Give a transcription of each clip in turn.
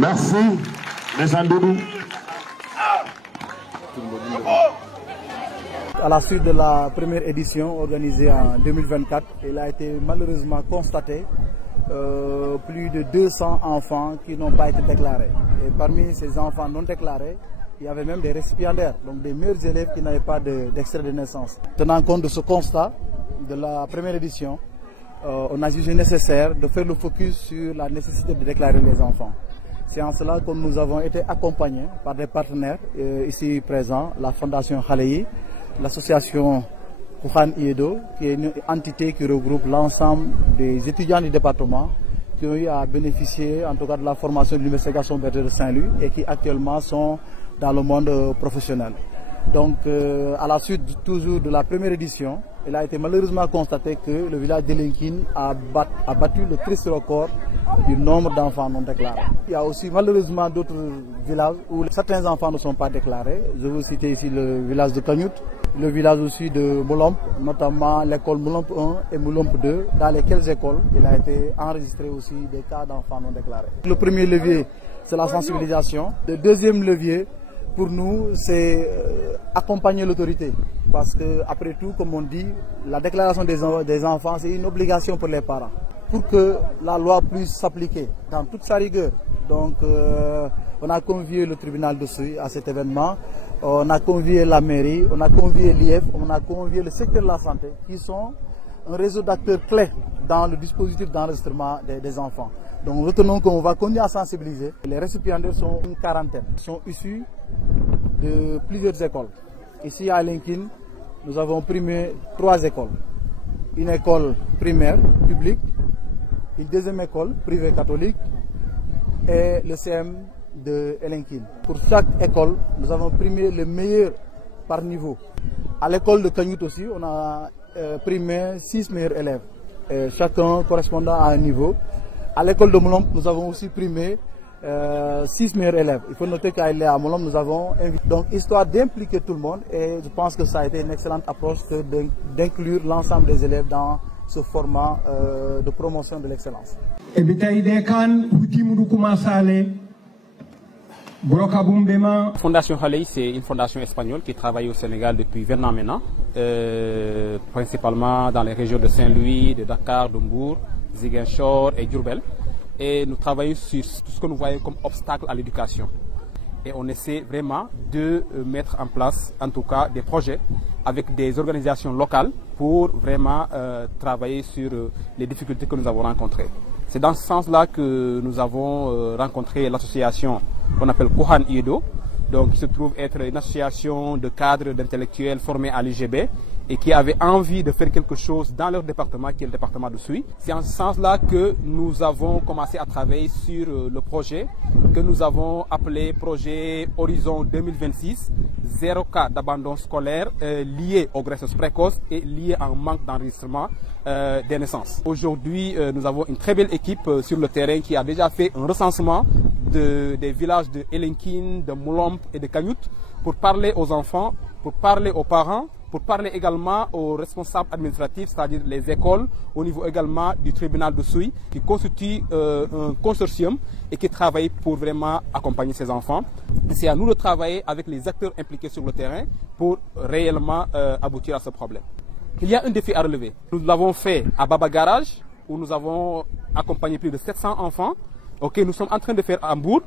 Merci, Dessandoudou. À la suite de la première édition organisée en 2024, il a été malheureusement constaté plus de 200 enfants qui n'ont pas été déclarés. Et parmi ces enfants non déclarés, il y avait même des récipiendaires, donc des meilleurs élèves qui n'avaient pas d'extrait de naissance. Tenant compte de ce constat de la première édition, on a jugé nécessaire de faire le focus sur la nécessité de déclarer les enfants. C'est en cela que nous avons été accompagnés par des partenaires ici présents, la Fondation Khaleyi, l'association Kouhan Iedo, qui est une entité qui regroupe l'ensemble des étudiants du département qui ont eu à bénéficier en tout cas de la formation de l'Université Gaston Berger de Saint-Louis et qui actuellement sont dans le monde professionnel. Donc à la suite toujours de la première édition, il a été malheureusement constaté que le village d'Elinkine a battu le triste record du nombre d'enfants non déclarés. Il y a aussi malheureusement d'autres villages où certains enfants ne sont pas déclarés. Je veux citer ici le village de Kagnout, le village aussi de Moulomp, notamment l'école Moulomp 1 et Moulomp 2, dans lesquelles écoles il a été enregistré aussi des cas d'enfants non déclarés. Le premier levier, c'est la sensibilisation. Le deuxième levier, pour nous, c'est accompagner l'autorité. Parce que, après tout, comme on dit, la déclaration des enfants, c'est une obligation pour les parents. Pour que la loi puisse s'appliquer dans toute sa rigueur. Donc, on a convié le tribunal de Souy à cet événement. On a convié la mairie, on a convié l'IF, on a convié le secteur de la santé, qui sont un réseau d'acteurs clés dans le dispositif d'enregistrement des enfants. Donc retenons qu'on va continuer à sensibiliser. Les récipiendaires sont une quarantaine. Ils sont issus de plusieurs écoles. Ici à Elinkine, nous avons primé 3 écoles. Une école primaire publique, une deuxième école privée catholique et le CM de Elinkine. Pour chaque école, nous avons primé le meilleur par niveau. À l'école de Kagnout aussi, on a primé 6 meilleurs élèves, chacun correspondant à un niveau. À l'école de Moulomp, nous avons aussi primé 6 meilleurs élèves. Il faut noter qu'à Moulomp, nous avons invité. Donc, histoire d'impliquer tout le monde, et je pense que ça a été une excellente approche d'inclure l'ensemble des élèves dans ce format de promotion de l'excellence. Fondation Khaleyi, c'est une fondation espagnole qui travaille au Sénégal depuis 20 ans maintenant, principalement dans les régions de Saint-Louis, de Dakar, de Mbour, Ziguinchor et Diourbel. Et nous travaillons sur tout ce que nous voyons comme obstacle à l'éducation. Et on essaie vraiment de mettre en place, en tout cas, des projets avec des organisations locales pour vraiment travailler sur les difficultés que nous avons rencontrées. C'est dans ce sens-là que nous avons rencontré l'association qu'on appelle Kouhan Iedo, donc qui se trouve être une association de cadres, d'intellectuels formés à l'IGB et qui avaient envie de faire quelque chose dans leur département, qui est le département de Souy. C'est en ce sens-là que nous avons commencé à travailler sur le projet que nous avons appelé projet Horizon 2026, 0 cas d'abandon scolaire lié aux grossesses précoces et lié à un manque d'enregistrement des naissances. Aujourd'hui, nous avons une très belle équipe sur le terrain qui a déjà fait un recensement des villages de Elinkine, de Moulomp et de Kagnout pour parler aux enfants, pour parler aux parents, pour parler également aux responsables administratifs, c'est-à-dire les écoles, au niveau également du tribunal de Souy, qui constitue un consortium et qui travaille pour vraiment accompagner ces enfants. C'est à nous de travailler avec les acteurs impliqués sur le terrain pour réellement aboutir à ce problème. Il y a un défi à relever. Nous l'avons fait à Baba Garage, où nous avons accompagné plus de 700 enfants. Nous sommes en train de faire à Mbour.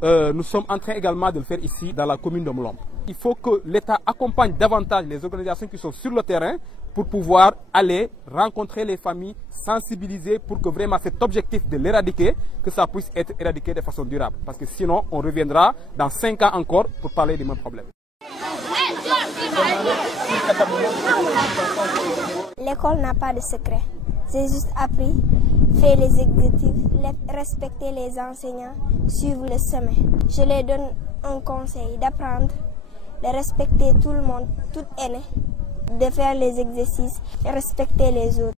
Nous sommes en train également de le faire ici dans la commune de Moulomp. Il faut que l'État accompagne davantage les organisations qui sont sur le terrain pour pouvoir aller rencontrer les familles, sensibiliser pour que vraiment cet objectif de l'éradiquer, que ça puisse être éradiqué de façon durable. Parce que sinon, on reviendra dans 5 ans encore pour parler des mêmes problèmes. L'école n'a pas de secret. J'ai juste appris, faire les exercices, respecter les enseignants, suivre le chemin. Je leur donne un conseil d'apprendre, de respecter tout le monde, tout aîné, de faire les exercices et respecter les autres.